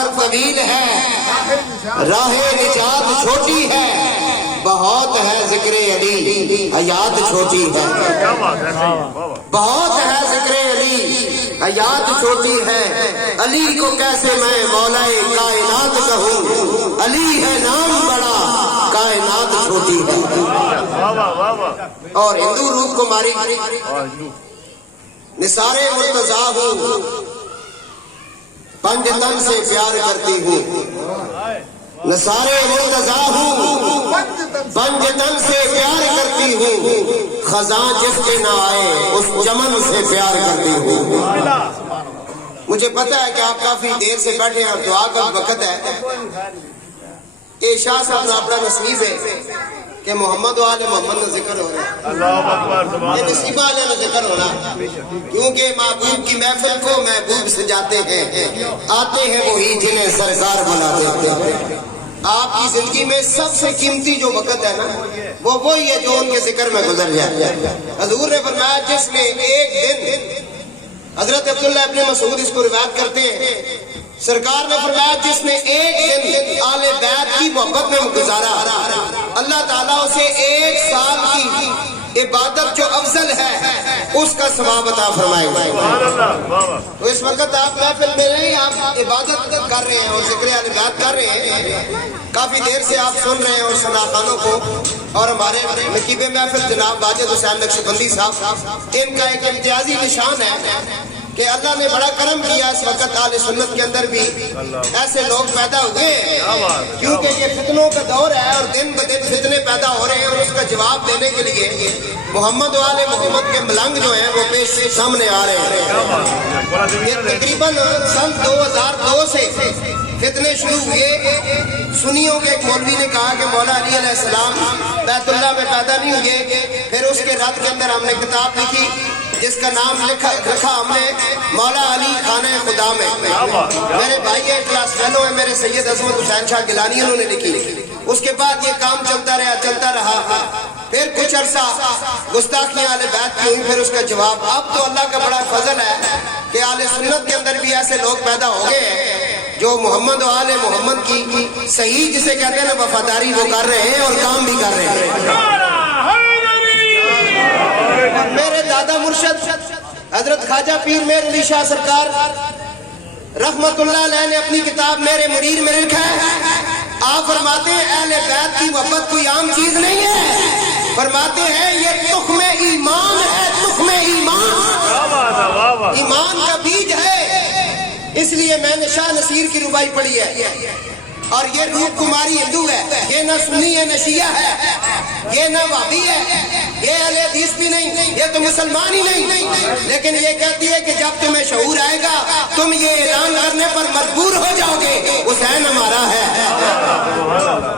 سفر طویل ہے، راہ نجات چھوٹی ہے، بہت ہے ذکر علی حیات چھوٹی ہے، بہت ہے ذکر علی حیات چھوٹی ہے، علی کو کیسے میں مولا کائنات کہوں، علی ہے نام بڑا کائنات چھوٹی ہے۔ اور ہندو روپ کماری نثار مرتضیٰ ہوں، پنج تن سے پیار کرتی ہوں، نثار مرتضیٰ ہوں، پنج تن سے پیار کرتی ہوں، خزاں جس کے نہ آئے اس چمن سے پیار کرتی ہوں۔ مجھے پتا ہے کہ آپ کافی دیر سے بیٹھے ہیں اور دعا کا وقت ہے۔ یہ شاہ صاحب نے اپنا نصیب ہے کہ محمد و آل محمد کا ذکر ہو رہا ہے، یہ نصیب والے کا ذکر ہو رہا ہے، کیونکہ محبوب کی محفل کو محبوب سجاتے ہیں، آتے ہیں وہی جنہیں سرکار بلاتے ہیں۔ آپ کی زندگی میں سب سے قیمتی جو وقت ہے نا، وہ وہی ہے جو ان کے ذکر میں گزر جائے۔ حضور نے فرمایا جس نے ایک دن، حضرت عبداللہ ابن مسعود اس کو روایت کرتے ہیں، سرکار نے فرمایا جس نے ایک دن آل بیت کی محبت میں گزارا، اللہ تعالیٰ اسے 1 سال کی عبادت جو افضل ہے اس کا ثواب عطا فرمائے گا۔ تو اس وقت آپ محفل میں نہیں، آپ عبادت کر رہے ہیں اور ذکر آل بیت کر رہے ہیں، کافی دیر سے آپ سن رہے ہیں اور ثنا خانوں کو، اور ہمارے نقیب محفل جناب واجد حسین نقشبندی صاحب، ان کا ایک امتیازی نشان ہے کہ اللہ نے بڑا کرم کیا، اس وقت اہل سنت کے اندر بھی ایسے لوگ پیدا ہوئے ہیں، کیونکہ یہ فتنوں کا دور ہے اور دن بدن فتنے پیدا ہو رہے ہیں، اور اس کا جواب دینے کے لیے محمد و آل محمد کے ملنگ جو ہیں وہ پیش سامنے آ رہے ہیں۔ یہ تقریباً سن 2002 سے فتنے شروع ہوئے۔ سنیوں کے ایک مولوی نے کہا کہ مولا علی علیہ السلام بیت اللہ میں پیدا نہیں ہوئے، پھر اس کے رد کے اندر ہم نے کتاب لکھی جس کا نام رکھا ہم نے مولا علی خانہ خدا میں۔ میرے بھائی ایک کلاس فیلو ہیں میرے سید عظمت حسین شاہ گیلانی، انہوں نے لکھی۔ اس کے بعد یہ کام چلتا رہا، پھر کچھ عرصہ گستاخیاں اہل بیت کی ہوئی، پھر اس کا جواب۔ اب تو اللہ کا بڑا فضل ہے کہ اہل سنت کے اندر بھی ایسے لوگ پیدا ہو گئے ہیں جو محمد و آل محمد کی صحیح جسے کہتے ہیں نا وفاداری وہ کر رہے ہیں اور کام بھی کر رہے ہیں۔ میرے دادا مرشد حضرت خواجہ پیر میر علی شاہ سرکار رحمت اللہ علیہ نے اپنی کتاب میرے منیر میں لکھا ہے، آپ فرماتے ہیں اہل بیت کی محبت کوئی عام چیز نہیں ہے، فرماتے ہیں یہ تخم ایمان ہے، تخم ایمان، ایمان کا بیج ہے۔ اس لیے میں نے شاہ نصیر کی ربائی پڑھی ہے، اور یہ روپ کماری ہندو ہے، یہ نہ سنی ہے نہ شیعہ ہے، یہ نہ وہابی ہے، یہ اہل حدیث بھی نہیں، یہ تو مسلمان ہی نہیں، لیکن یہ کہتی ہے کہ جب تمہیں شعور آئے گا تم یہ اعلان کرنے پر مجبور ہو جاؤ گے حسین ہمارا ہے۔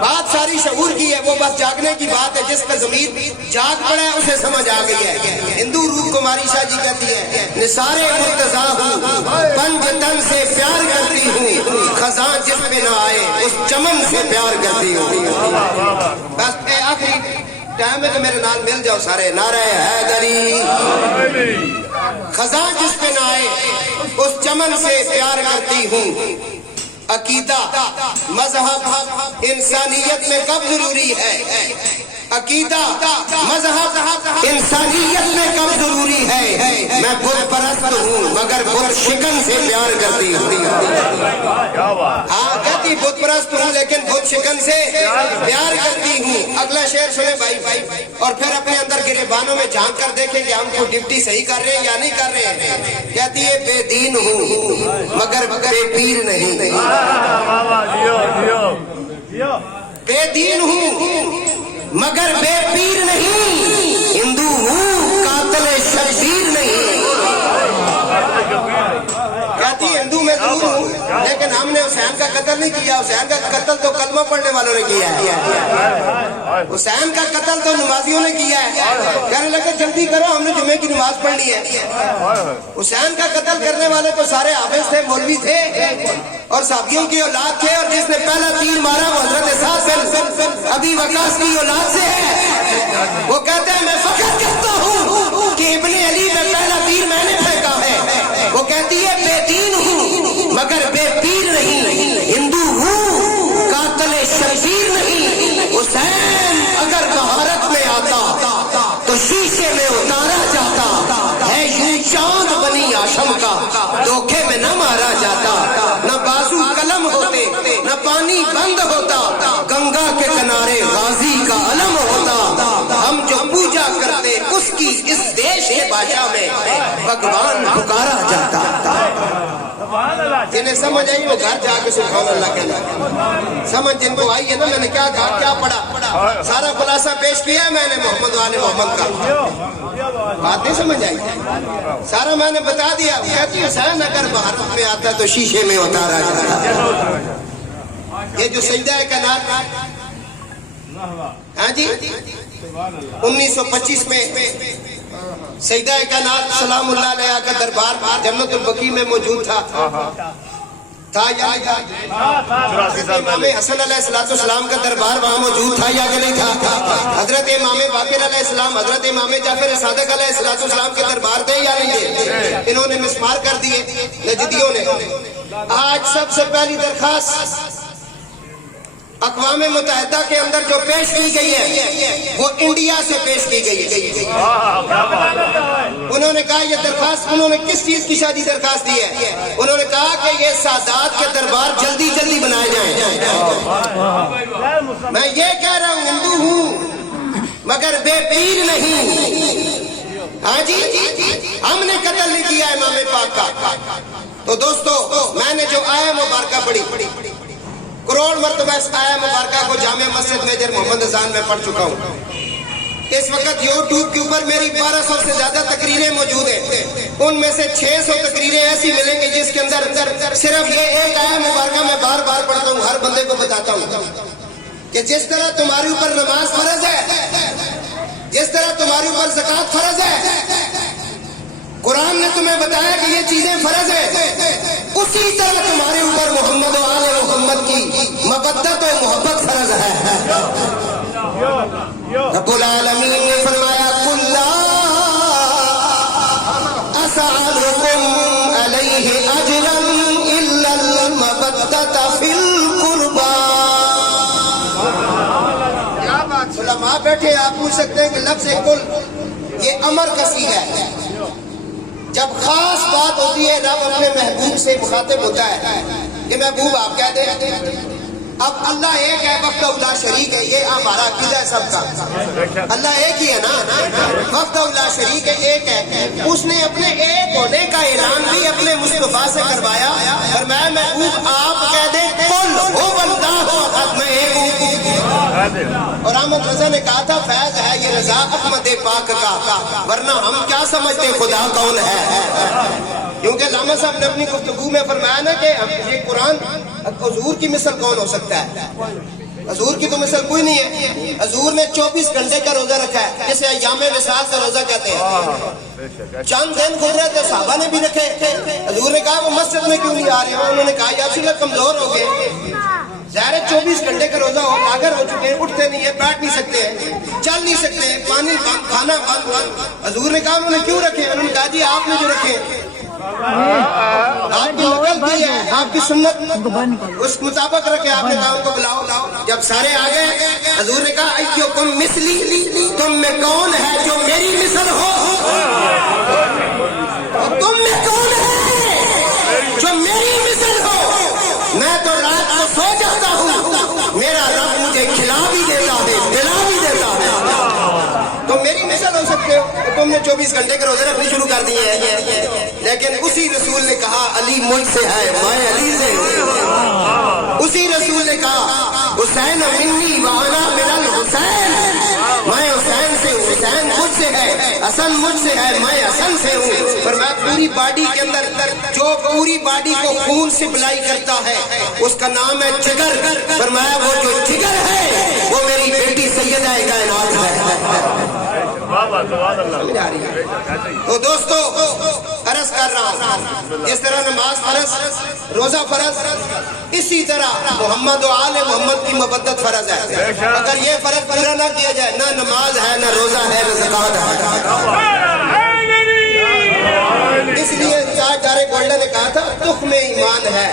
بات ساری شعور کی ہے، وہ بس جاگنے کی بات ہے، جس کا ضمیر جاگ پڑا ہے اسے سمجھ آ گئی ہے۔ ہندو روح کماری شاہ جی کہتی ہے نثار مرتضیٰ ہوں، پنج تن سے پیار کرتی ہوں، خزاں جس پہ نہ آئے اس چمن سے پیار کرتی ہوں۔ بس آخری ٹائم ہے کہ میرے نال مل جاؤ سارے، نعرہ حیدری، خزاں جس پہ نہ آئے اس چمن سے پیار کرتی ہوں، عقیدہ مذہب انسانیت میں کب ضروری ہے، عقیدہ مذہب انسانیت میں کب ضروری ہے، میں بت پرست ہوں مگر بت شکن سے پیار کرتی ہوں۔ ہاں کہتی بت پرست ہوں لیکن بت شکن سے پیار کرتی ہوں۔ اگلا شعر سنے بھائی، اور پھر اپنے اندر گریبانوں میں جھانک کر دیکھیں کہ ہم کو ڈپٹی صحیح کر رہے ہیں یا نہیں کر رہے ہیں۔ کہتی ہے بے دین ہوں مگر بے پیر نہیں، بے دین ہوں مگر بے پیر نہیں، ہندو ہوں قاتل شبیر نہیں۔ کہتی ہندو میں ضرور ہوں لیکن ہم نے حسین کا قتل نہیں کیا، حسین کا قتل تو کلمہ پڑھنے والوں نے کیا ہے، حسین کا قتل تو نمازیوں نے کیا ہے۔ کہنے لگے جلدی کرو ہم نے جمعے کی نماز پڑھنی ہے۔ حسین کا قتل کرنے والے تو سارے حافظ تھے، مولوی تھے اور صحابیوں کی اولاد تھے، اور جس نے پہلا تیر مارا وہ حضرت سعد بن ابی وقاص کی اولاد سے ہے۔ وہ کہتے ہیں میں فخر کرتا ہوں کہ ابن علی میں پہلا تیر میں نے پھینکا ہے۔ وہ کہتی ہے بے دین ہوں مگر بے پیر نہیں، شبیر نہیں، حسین اگر بھارت میں آتا تو شیشے میں اتارا جاتا، ہے یوں چاند بنی آشم کا، دھوکے میں نہ مارا جاتا، نہ بازو قلم ہوتے نہ پانی بند ہوتا، گنگا کے کنارے غازی کا علم ہوتا، ہم جو پوجا کرتے اس کی اس دیش کے بادشاہ میں بھگوان پکارا جاتا۔ جنہیں سمجھ آئی وہ گھر جا کے سبحان اللہ کہنا، سمجھ جن کو آئی ہے نا، میں نے کیا کہا کیا پڑھا، سارا خلاصہ پیش کیا میں نے محمد والے محمد کا، بات نہیں سمجھ آئی، سارا میں نے بتا دیا۔ کہتی حسین اگر بھارت میں آتا تو شیشے میں اتارا جاتا۔ یہ جو سجدہ کنات، ہاں جی 1925 میں سجدہ کائنات سلام اللہ علیہ کا دربار جنت البقیع میں موجود تھا یا نہیں تھا؟ امام حسن علیہ السلام کا دربار وہاں موجود تھا یا نہیں تھا؟ حضرت امام باقر علیہ السلام، حضرت امام جعفر صادق علیہ السلام کے دربار تھے یا نہیں تھے؟ انہوں نے مسمار کر دیے نجدیوں نے۔ آج سب سے پہلی درخواست اقوام متحدہ کے اندر جو پیش کی گئی ہے وہ انڈیا سے پیش کی گئی ہے۔ انہوں نے کہا یہ درخواست، انہوں نے کس چیز کی شادی درخواست دی ہے؟ انہوں نے کہا کہ یہ سادات کے دربار جلدی جلدی بنائے جائیں۔ میں یہ کہہ رہا ہوں ہندو ہوں مگر بے پیر نہیں۔ ہاں جی ہم نے قتل نہیں کیا امام پاک کا۔ تو دوستو میں نے جو آیہ مبارکہ پڑھی، کروڑ مرتبہ اس آیہ مبارکہ کو جامع مسجد میجر محمد اذان میں پڑھ چکا ہوں۔ اس وقت یوٹیوب کے اوپر میری 1200 سے زیادہ تقریریں موجود ہیں، ان میں سے 600 تقریریں ایسی ملیں گی جس کے اندر صرف یہ ایک آیہ مبارکہ میں بار بار پڑھتا ہوں، ہر بندے کو بتاتا ہوں کہ جس طرح تمہارے اوپر نماز فرض ہے، جس طرح تمہارے اوپر زکوٰۃ فرض ہے، قرآن نے تمہیں بتایا کہ یہ چیزیں فرض ہیں، اسی طرح تمہارے اوپر محمد و آل محمد کی مودت و محبت فرض ہے۔ رب العالمین نے فرمایا قُلْ لَا أَسْأَلُكُمْ عَلَيْهِ أَجْرًا إِلَّا الْمَوَدَّةَ فِي الْقُرْبَى۔ علماء بیٹھے آپ پوچھ سکتے ہیں کہ لفظ کل یہ امر کا صیغہ ہے، جب خاص بات ہوتی ہے رب اپنے محبوب سے مخاطب ہوتا ہے کہ محبوب آپ کہہ دیں۔ اب اللہ ایک ہے، وحدہ لا شریک ہے، یہ ہمارا عقیدہ ہے سب کا، اللہ ایک ہی ہے نا، وحدہ لا شریک ہے، ایک ہے۔ اس نے اپنے ایک ہونے کا اعلان بھی اپنے مصطفیٰ سے کروایا، فرمایا محبوب آپ کہہ دیں قل هو اللہ احد، میں ایک ہوں۔ اور احمد رضا نے کہا تھا فیض ہے یہ رضا احمد پاک کا، ورنہ ہم کیا سمجھتے خدا کون ہے؟ کیونکہ علامہ صاحب نے اپنی گفتگو میں فرمایا نا کہ یہ قرآن حضور کی مثل کون ہو سکتا ہے؟ حضور کی تو مثل کوئی نہیں ہے۔ حضور نے 24 گھنٹے کا روزہ رکھا ہے، جسے ایام وصال کا روزہ کہتے ہیں۔ چند دن گزرے تھے صحابہ نے بھی رکھے، حضور نے کہا وہ مسجد میں کیوں نہیں آ رہے ہیں؟ انہوں نے کہا یا رسول اللہ کمزور ہو گئے، ظاہر 24 گھنٹے کا روزہ ہو، لاغر ہو چکے ہیں، اٹھتے نہیں ہیں، بیٹھ نہیں سکتے ہیں، چل نہیں سکتے ہیں، پانی بند، کھانا بند۔ حضور نے کہا انہوں نے کیوں رکھے؟ انہوں نے کہا جی آپ نے جو رکھے آپ کی نقل کی ہے، آپ کی سنت اس مطابق رکھے، آپ نے کہا ان کو بلاؤ۔ جب سارے آ گئے حضور نے کہا ایکم مثلی، تم میں کون ہے جو میری مثل ہو؟ تم میں کون ہے جو میری مثل ہو؟ میں تو رات کو سو جاتا ہوں، میرا رب مجھے کھلا بھی دیتا ہے، پلا بھی دیتا ہے۔ تم میری مثل ہو سکتے ہو، تم نے 24 گھنٹے کے روزے رکھنے شروع کر دیے ہیں، لیکن اسی رسول نے کہا علی مجھ سے ہے، میں علی سے ہوں۔ اسی رسول نے کہا حسین منی وانا من الحسین، میں حسین سے ہوں، حسین مجھ سے ہے، حسن مجھ سے ہے، میں حسن سے ہوں۔ پر میں پوری باڈی کے اندر جو پوری باڈی کو خون سپلائی کرتا ہے اس کا نام ہے جگر، فرمایا وہ جو جگر ہے وہ میری بیٹی سیدہ کائنات ہے۔ تو دوستو عرض کر رہا ہوں جس طرح نماز فرض، روزہ فرض، اسی طرح محمد و آل محمد کی مودت فرض ہے۔ اگر یہ فرض پورا نہ کیا جائے نہ نماز ہے، نہ روزہ ہے، نہ زکوٰۃ ہے۔ اس لیے تاج دار گولڈن نے کہا تھا تخم ایمان ہے۔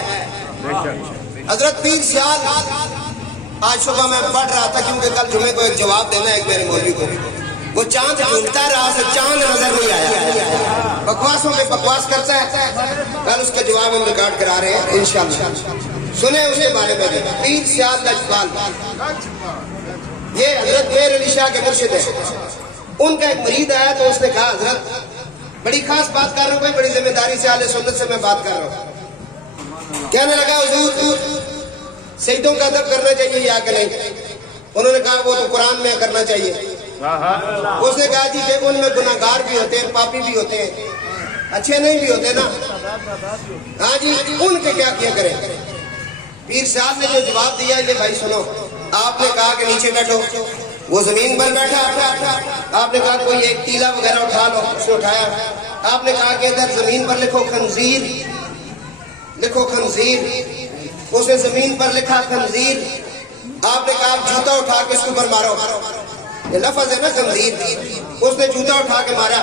حضرت پیر سیال آج صبح میں پڑھ رہا تھا کیونکہ کل جمعے کو ایک جواب دینا ہے ایک میرے مولوی کو. وہ چاند ڈھونڈتا رہا سے چاند نظر نہیں آیا. بکواسوں پہ بکواس کرتا ہے. کل اس کا جواب ہم ریکارڈ کرا رہے ہیں انشاءاللہ. سنیں اس کے بارے میں. پیر سیال لجپال یہ حضرت میر علی شاہ کے مرشد ہے. ان کا ایک مرید آیا تو اس نے کہا حضرت بڑی خاص بات کر رہا ہوں بھائی, بڑی ذمہ داری سے اہل سنت سے میں بات کر رہا ہوں. کہنے لگا حضور سجدوں کا ادب کرنا چاہیے یا کہ نہیں؟ انہوں نے کہا وہ تو قرآن میں کرنا چاہیے. اس نے کہا جی کہ ان میں گناہگار بھی ہوتے ہیں, پاپی بھی ہوتے ہیں, اچھے نہیں بھی ہوتے نا. ہاں جی ان کے کیا کریں؟ پیر صاحب نے جو جواب دیا یہ بھائی سنو. آپ نے کہا کہ نیچے بیٹھو, وہ زمین پر بیٹھا. آپ نے کہا کوئی ایک تیلا وغیرہ اٹھا لو, اس نے اٹھایا. آپ نے کہا کہ ادھر زمین پر لکھو خنزیر, لکھو خنزیر. اس نے زمین پر لکھا خنزیر. آپ نے کہا جوتا اٹھا کے اس کے اوپر مارو. یہ لفظ ہے نا خنزیر. اس نے جوتا اٹھا کے مارا.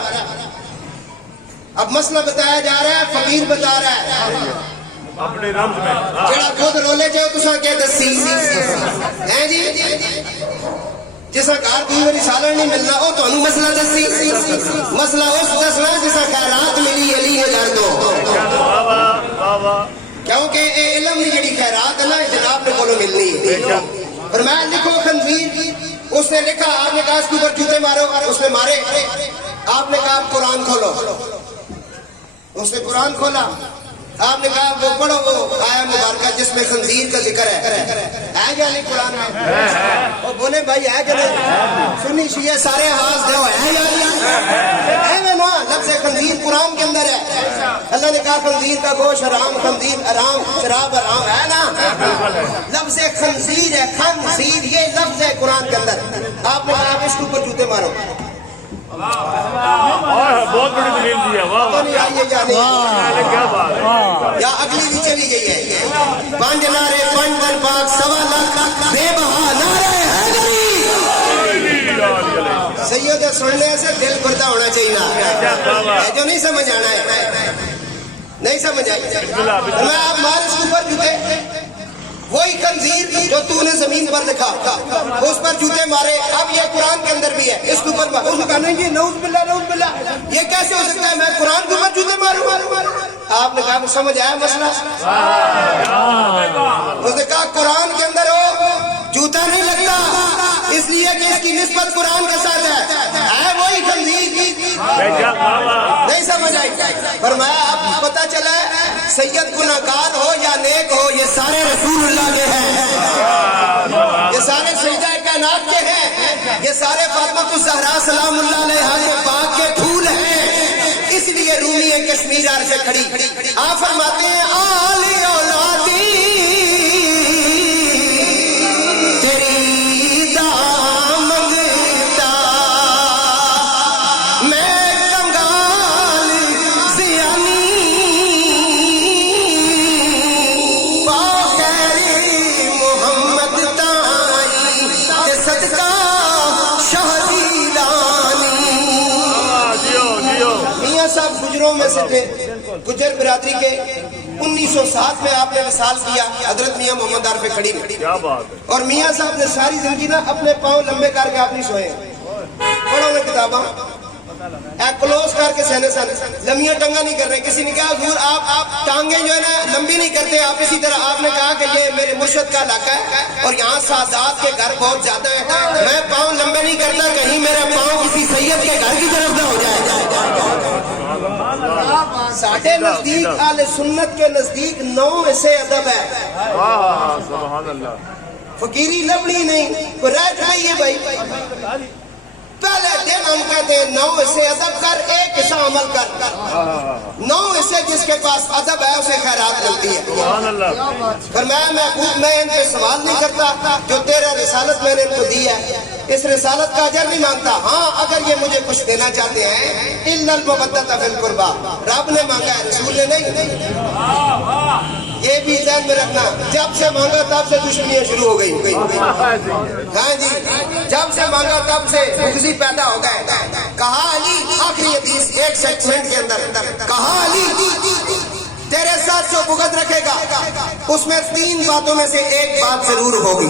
اب مسئلہ بتایا جا رہا ہے, فقیر بتا رہا ہے اپنے رمز میں جڑا خود رولے چاہو تساں کہ دسی ہیں جی. جسا گھر دی میری سالن نہیں ملنا وہ تانوں مسئلہ دسی. مسئلہ اس دسنا جسا خیرات ملی علی نے کر دو. کیونکہ اے علم دی جڑی خیرات ہے نا جناب نے کولوں ملنی ہے. فرمایا لکھو خنزیر. اس نے لکھا. آپ نے کہا اس کے اوپر جوتے مارو. اس نے مارے. آپ نے کہا قرآن کھولو. اس نے قرآن کھولا. آپ نے کہا وہ پڑھو وہ آیا مبارکہ جس میں خنزیر کا ذکر ہے یا نہیں قرآن میں؟ وہ بولے بھائی ہے کہ نہیں؟ سنی شیعہ سارے آواز دو ہے یا نہیں؟ ہے میں نا لفظ خنزیر قرآن کے اندر ہے. اللہ نے کہا خنزیر کا گوشت حرام, خنزیر حرام, شراب حرام ہے نا. لفظ خنزیر ہے, خنزیر یہ لفظ ہے قرآن کے اندر. آپ نے کہا آپ اس کے اوپر جوتے مارو. بہت بڑی دلیل دی ہے. یا اگلی بھی چلی گئی ہے. پانچ نعرے پانچ دن پاک سوا لاکھ بے بہا نعرے سید سننے سے دل پردہ ہونا چاہیے. جو نہیں سمجھ آنا ہے نہیں سمجھ آئی. میں آپ مار اس کے اوپر جوتے. وہی خنزیر جو تو نے زمین پر لکھا اس پر جوتے مارے. اب یہ قرآن کے اندر بھی ہے. اس کے اوپر اس نے کہا نہیں جی نعوذ باللہ نعوذ باللہ یہ کیسے ہو سکتا ہے میں قرآن کے اوپر جوتے ماروں. آپ نے کہا سمجھ آیا مسئلہ؟ اس نے کہا قرآن کے اندر ہو جوتا نہیں لگتا اس لیے کہ اس کی نسبت قرآن کے ساتھ ہے وہی خنزیر. نہیں سمجھ آئی. فرمایا اب پتہ چلا سید گناہگار ہو یا نیک ہو یہ سارے رسول اللہ کے ہیں. یہ سارے سیدہ کائنات کے ہیں. یہ سارے فاطمہ الزہرا سلام اللہ علیہا کے پاک کے پھول ہیں. اس لیے رومی کشمیر عرش سے کھڑی. آپ فرماتے ہیں آلی اولادی تیری دامنگتا میں کنگال زیانی پاکری محمد تائی کے صدقہ شہدی لانی. میاں صاحب گجروں میں سے تھے. گجر برادری کے 1907 میں آپ نے وصال کیا حضرت میاں محمد عارف کھڑی میں. اور میاں صاحب نے ساری زندگی نا اپنے پاؤں لمبے کر کے آپ نہیں سوئے. پڑھو میں کتاباں کلوز کر کے سہنے سن لمبیاں ٹنگا نہیں کر رہے. کسی نے کہا حضور آپ ٹانگیں جو ہے نا لمبی نہیں کرتے آپ اسی طرح. آپ نے کہا کہ یہ میرے مرشد کا علاقہ ہے اور یہاں سادات کے گھر بہت زیادہ ہے. میں پاؤں لمبے نہیں کرتا کہیں میرا پاؤں کسی سید کے گھر کی طرف نہ ہو جائے. ساڑھے نزدیک اہل سنت کے نزدیک 9 ایسے ادب ہے. سبحان اللہ. فقیری لبنی نہیں کوئی رہ جائیے بھائی. پہلے دن ہم کہتے ہیں 9 ایسے ادب کر 1 ایسا عمل کر. 9 ایسے جس کے پاس ادب ہے اسے خیرات ملتی ہے. سبحان اللہ. فرمایا میں ان پہ سوال نہیں کرتا جو تیرا رسالت میں نے ان کو دی ہے اس رسالت کا اجر نہیں مانگتا. ہاں اگر یہ مجھے کچھ دینا چاہتے ہیں الا المودۃ فی القربى رب نے مانگا ہے رسول نے نہیں. یہ بھی ذہن میں رکھنا. جب سے مانگا تب سے دشمنیاں شروع ہو گئی. ہاں جی جب سے مانگا تب سے بغضی پیدا ہو گئے. کہا علی آخری حدیث ایک سیگمنٹ کے اندر کہا علی تیرے ساتھ جو بغض رکھے گا اس میں 3 باتوں میں سے ایک بات ضرور ہوگی.